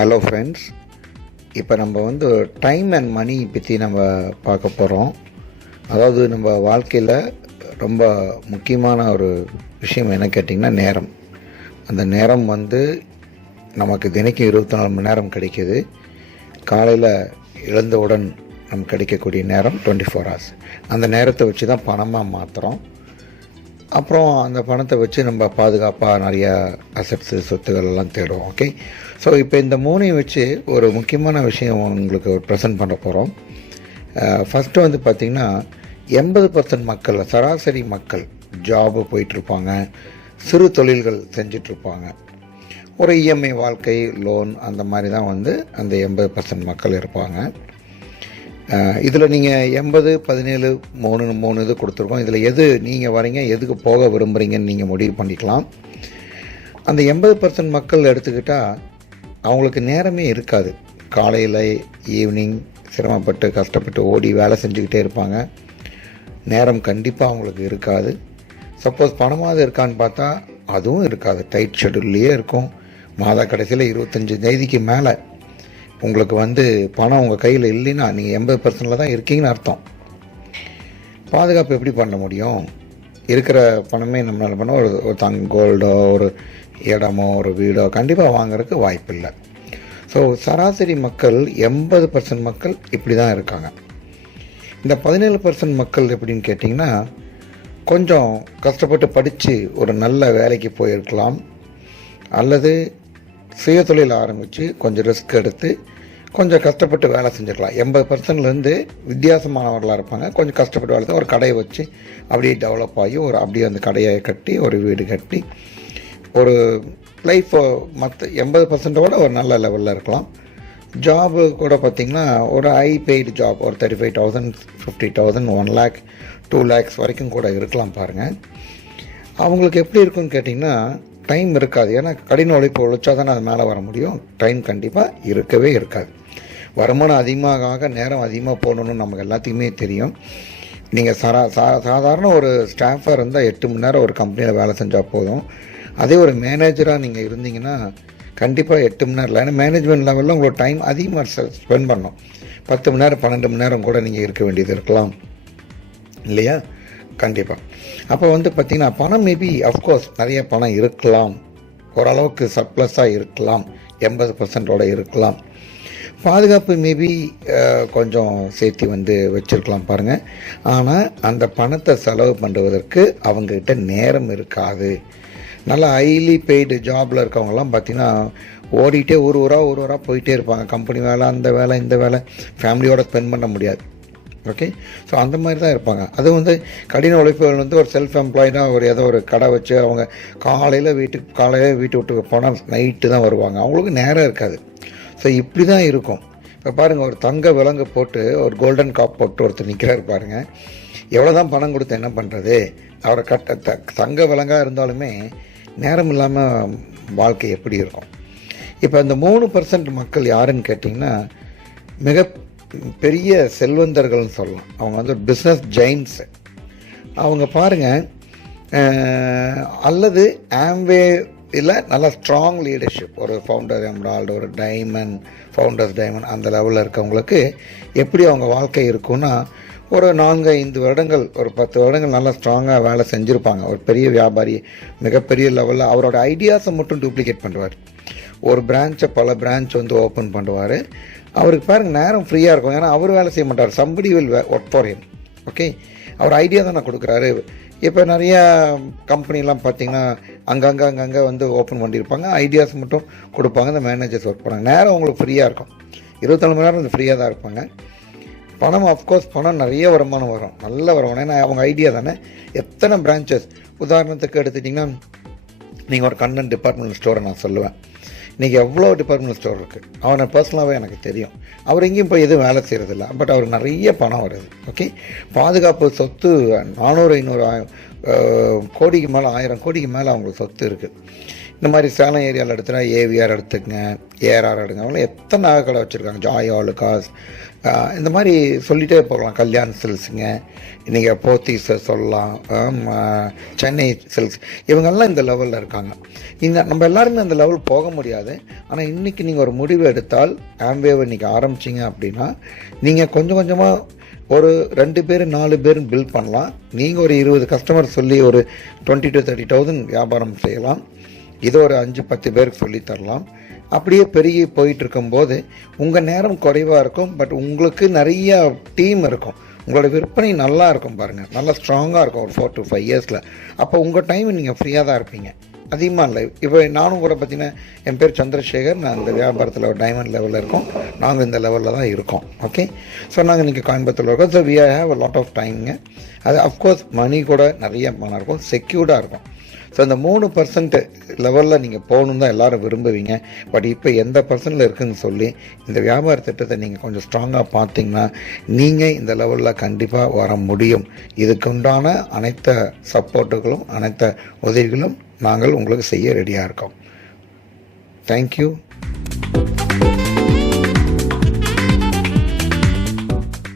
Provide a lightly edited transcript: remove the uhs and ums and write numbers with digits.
Hello friends, இப்போ நம்ம time and money பற்றி நம்ம பார்க்க போகிறோம். அதாவது நம்ம வாழ்க்கையில் ரொம்ப முக்கியமான ஒரு விஷயம் என்ன கேட்டிங்கன்னா நேரம். அந்த நேரம் நமக்கு தினைக்கும் 24 மணி நேரம் கிடைக்கிது. காலையில் எழுந்தவுடன் நமக்கு கிடைக்கக்கூடிய நேரம் 24 hours. அந்த நேரத்தை வச்சு தான் பணமாக மாற்றுறோம். அப்புறம் அந்த பணத்தை வச்சு நம்ம பாதுகாப்பாக நிறையா அசட்ஸு சொத்துக்கள் எல்லாம் தேடுவோம். ஓகே, ஸோ இப்போ இந்த மூணையும் வச்சு ஒரு முக்கியமான விஷயம் உங்களுக்கு ஒரு ப்ரெசென்ட் பண்ண போகிறோம். ஃபஸ்ட்டு பார்த்திங்கன்னா 80% மக்கள், சராசரி மக்கள் ஜாபு போயிட்டுருப்பாங்க, சிறு தொழில்கள் செஞ்சிட்ருப்பாங்க. ஒரு இஎம்ஐ வாழ்க்கை, லோன், அந்த மாதிரி தான் அந்த 80% மக்கள் இருப்பாங்க. இதில் நீங்கள் 80, 17, 3 இது கொடுத்துருக்கோம். இதில் எது நீங்கள் வரீங்க, எதுக்கு போக விரும்புகிறீங்கன்னு நீங்கள் முடிவு பண்ணிக்கலாம். அந்த 80% மக்கள் எடுத்துக்கிட்டால் அவங்களுக்கு நேரமே இருக்காது. காலையில் ஈவினிங் சிரமப்பட்டு கஷ்டப்பட்டு ஓடி வேலை செஞ்சுக்கிட்டே இருப்பாங்க. நேரம் கண்டிப்பாக அவங்களுக்கு இருக்காது. சப்போஸ் பணமாவது இருக்கான்னு பார்த்தா அதுவும் இருக்காது. டைட் ஷெட்யூல்லையே இருக்கும். மாத கடைசியில் 25 தேதிக்கு மேலே உங்களுக்கு பணம் உங்கள் கையில் இல்லைன்னா நீங்கள் 80% தான் இருக்கீங்கன்னு அர்த்தம். பாதுகாப்பு எப்படி பண்ண முடியும்? இருக்கிற பணமே நம்மளால் பண்ண ஒரு கோல்டோ, ஒரு இடமோ, ஒரு வீடோ கண்டிப்பாக வாங்குறதுக்கு வாய்ப்பு இல்லை. ஸோ சராசரி மக்கள் 80% மக்கள் இப்படி தான் இருக்காங்க. இந்த 17% மக்கள் எப்படின்னு கேட்டிங்கன்னா, கொஞ்சம் கஷ்டப்பட்டு படித்து ஒரு நல்ல வேலைக்கு போயிருக்கலாம், அல்லது சுயதொழில் ஆரம்பித்து கொஞ்சம் ரிஸ்க் எடுத்து கொஞ்சம் கஷ்டப்பட்டு வேலை செஞ்சுருக்கலாம். 80%லேருந்து வித்தியாசமானவர்களாக இருப்பாங்க. கொஞ்சம் கஷ்டப்பட்டு வேலை ஒரு கடையை வச்சு அப்படியே டெவலப் ஆகி அப்படியே அந்த கடையை கட்டி ஒரு வீடு கட்டி ஒரு லைஃப் மற்ற 80%ஓட ஒரு நல்ல லெவலில் இருக்கலாம். ஜாபு கூட பார்த்திங்கன்னா ஒரு ஹை பெய்டு ஜாப், ஒரு 35,000, 50,000, 1 lakh, 2 lakhs வரைக்கும் கூட இருக்கலாம். பாருங்கள், அவங்களுக்கு எப்படி இருக்குன்னு கேட்டிங்கன்னா டைம் இருக்காது. ஏன்னா கடின உழைப்பு உழைச்சா தானே அது மேலே வர முடியும். டைம் கண்டிப்பாக இருக்கவே இருக்காது. வருமானம் அதிகமாக நேரம் அதிகமாக போடணும்னு நமக்கு எல்லாத்துக்குமே தெரியும். நீங்கள் சாதாரண ஒரு ஸ்டாஃபாக இருந்தால் 8 மணி நேரம் ஒரு கம்பெனியில் வேலை செஞ்சால் போதும். அதே ஒரு மேனேஜராக நீங்கள் இருந்தீங்கன்னா கண்டிப்பாக 8 மணி நேரம் இல்லை. ஏன்னா மேனேஜ்மெண்ட் லெவலில் உங்களோட டைம் அதிகமாக ஸ்பெண்ட் பண்ணணும். 10 மணி நேரம் 12 மணி நேரம் கூட நீங்கள் இருக்க வேண்டியது இருக்கலாம் இல்லையா? கண்டிப்பாக. அப்போ பார்த்திங்கன்னா பணம் மேபி அஃப்கோர்ஸ் நிறைய பணம் இருக்கலாம், ஓரளவுக்கு சர்ப்ளஸாக இருக்கலாம், 80%ஓட இருக்கலாம். பாதுகாப்பு மேபி கொஞ்சம் சேர்த்து வச்சுருக்கலாம் பாருங்கள். ஆனால் அந்த பணத்தை செலவு பண்ணுவதற்கு அவங்கக்கிட்ட நேரம் இருக்காது. நல்லா ஹைலி பெய்டு ஜாபில் இருக்கவங்கலாம் பார்த்திங்கன்னா ஓடிட்டே ஒரு ஊராக போயிட்டே இருப்பாங்க. கம்பெனி வேலை, அந்த வேலை, இந்த வேலை, ஃபேமிலியோடு ஸ்பெண்ட் பண்ண முடியாது. ஓகே, ஸோ அந்த மாதிரி தான் இருப்பாங்க. அது கடின உழைப்புகள் ஒரு செல்ஃப் எம்ப்ளாய்டாக ஏதோ ஒரு கடை வச்சு அவங்க காலையில் வீட்டு விட்டு போனால் நைட்டு தான் வருவாங்க. அவங்களுக்கு நேரம் இருக்காது. ஸோ இப்படி தான் இருக்கும். இப்போ பாருங்கள், ஒரு தங்க விலங்கு போட்டு ஒரு கோல்டன் காப் போட்டு ஒருத்தர் நிற்கிறாரு பாருங்கள். எவ்வளோ தான் பணம் கொடுத்து என்ன பண்ணுறது? அவரை தங்க விலங்காக இருந்தாலுமே நேரம் இல்லாமல் வாழ்க்கை எப்படி இருக்கும்? இப்போ அந்த 3% மக்கள் யாருன்னு கேட்டிங்கன்னா மிக பெரிய செல்வந்தர்கள்னு சொல்லலாம். அவங்க ஒரு பிஸ்னஸ் ஜெயின்ஸு. அவங்க பாருங்கள், அல்லது ஆம்வே இல்லை நல்ல ஸ்ட்ராங் லீடர்ஷிப், ஒரு ஃபவுண்டர் எம்ரால்டு, ஒரு டைமண்ட், ஃபவுண்டர்ஸ் டைமண்ட், அந்த லெவலில் இருக்கவங்களுக்கு எப்படி அவங்க வாழ்க்கை இருக்குன்னா, ஒரு 4-5 வருடங்கள், ஒரு 10 வருடங்கள் நல்லா ஸ்ட்ராங்காக வேலை செஞ்சுருப்பாங்க. ஒரு பெரிய வியாபாரி, மிகப்பெரிய லெவலில் அவரோட ஐடியாஸை மட்டும் டூப்ளிகேட் பண்ணுவார். ஒரு பிரான்ச்சை பல பிரான்ச் ஓப்பன் பண்ணுவார். அவருக்கு பாருங்கள் நேரம் ஃப்ரீயாக இருக்கும். ஏன்னா அவர் வேலை செய்ய மாட்டார். Somebody will work for him. Okay, அவர் ஐடியா தானே கொடுக்குறாரு. இப்போ நிறையா கம்பெனிலாம் பார்த்திங்கன்னா அங்கங்கே ஓப்பன் பண்ணியிருப்பாங்க. ஐடியாஸ் மட்டும் கொடுப்பாங்க. இந்த மேனேஜர்ஸ் ஒர்க் பண்ணுறாங்க. நேரம் அவங்களுக்கு ஃப்ரீயாக இருக்கும். 24 மணி நேரம் ஃப்ரீயாக தான் இருப்பாங்க. பணம் அஃப்கோர்ஸ் பணம் நிறைய வருமானம் வரும், நல்ல வருமானம். ஏன்னா அவங்க ஐடியா தானே. எத்தனை பிரான்ச்சஸ், உதாரணத்துக்கு எடுத்துட்டிங்கன்னா நீங்கள் ஒரு கண்டென்ட் டிபார்ட்மெண்டல் ஸ்டோரை நான் சொல்லுவேன். இன்றைக்கி எவ்வளோ டிபார்ட்மெண்டல் ஸ்டோர் இருக்குது. அவனை பர்சனலாகவே எனக்கு தெரியும். அவர் எங்கேயும் போய் எதுவும் வேலை செய்கிறதில்ல. பட் அவருக்கு நிறைய பணம் வருது. ஓகே, பாதுகாப்பு சொத்து 400-500 கோடிக்கு மேலே, 1000 கோடிக்கு மேலே அவங்களுக்கு சொத்து இருக்குது. இந்த மாதிரி சேலம் ஏரியாவில் எடுத்துனா ஏவிஆர் எடுத்துக்கங்க, ஏஆர்ஆர் எடுங்க, அவங்கள எத்தனை நகை கடை வச்சுருக்காங்க, ஜாய் ஆலுகாஸ், இந்த மாதிரி சொல்லிகிட்டே போகலாம். கல்யாண் சில்க்ஸுங்க, நீங்கள் போத்தீஸை சொல்லலாம், சென்னை சில்க்ஸ், இவங்கெல்லாம் இந்த லெவலில் இருக்காங்க. நம்ம எல்லாருமே அந்த லெவல் போக முடியாது. ஆனால் இன்றைக்கி நீங்கள் ஒரு முடிவு எடுத்தால் ஆம்வேவை இன்றைக்கி ஆரம்பிச்சிங்க அப்படின்னா நீங்கள் கொஞ்சம் கொஞ்சமாக ஒரு 2 பேர் 4 பேர் பில்ட் பண்ணலாம். நீங்கள் ஒரு 20 கஸ்டமர் சொல்லி ஒரு 20,000 to 30,000 வியாபாரம் செய்யலாம். இதை ஒரு 5-10 பேருக்கு சொல்லித்தரலாம். அப்படியே பெருகி போயிட்டு இருக்கும்போது உங்கள் நேரம் குறைவாக இருக்கும், பட் உங்களுக்கு நிறைய டீம் இருக்கும், உங்களோட விற்பனை நல்லா இருக்கும். பாருங்கள், நல்லா ஸ்ட்ராங்காக இருக்கும் ஒரு 4 to 5 இயர்ஸில். அப்போ உங்கள் டைம் நீங்கள் ஃப்ரீயாக தான் இருப்பீங்க, அதிகமாக இல்லை. இப்போ நானும் கூட பார்த்தீங்கன்னா என் பேர் சந்திரசேகர், நான் இந்த வியாபாரத்தில் ஒரு டைமண்ட் லெவலில் இருக்கோம், நாங்கள் இந்த லெவலில் தான் இருக்கோம். ஓகே, ஸோ நாங்கள் இன்றைக்கி கோயம்புத்தூரில் இருக்கோம். So we have a lot of டைமுங்க. அது அஃப்கோர்ஸ் மணி கூட நிறைய பணம் இருக்கும், செக்யூர்டாக இருக்கும். ஸோ இந்த 3% லெவலில் நீங்கள் போகணுன்னு தான் எல்லோரும் விரும்புவீங்க. பட் இப்போ எந்த பர்சன்டில் இருக்குதுன்னு சொல்லி இந்த வியாபார திட்டத்தை நீங்கள் கொஞ்சம் ஸ்ட்ராங்காக பார்த்தீங்கன்னா நீங்கள் இந்த லெவலில் கண்டிப்பாக வர முடியும். இதுக்குண்டான அனைத்து சப்போர்ட்டுகளும் அனைத்து உதவிகளும் நாங்கள் உங்களுக்கு செய்ய ரெடியாக இருக்கோம். தேங்க்யூ.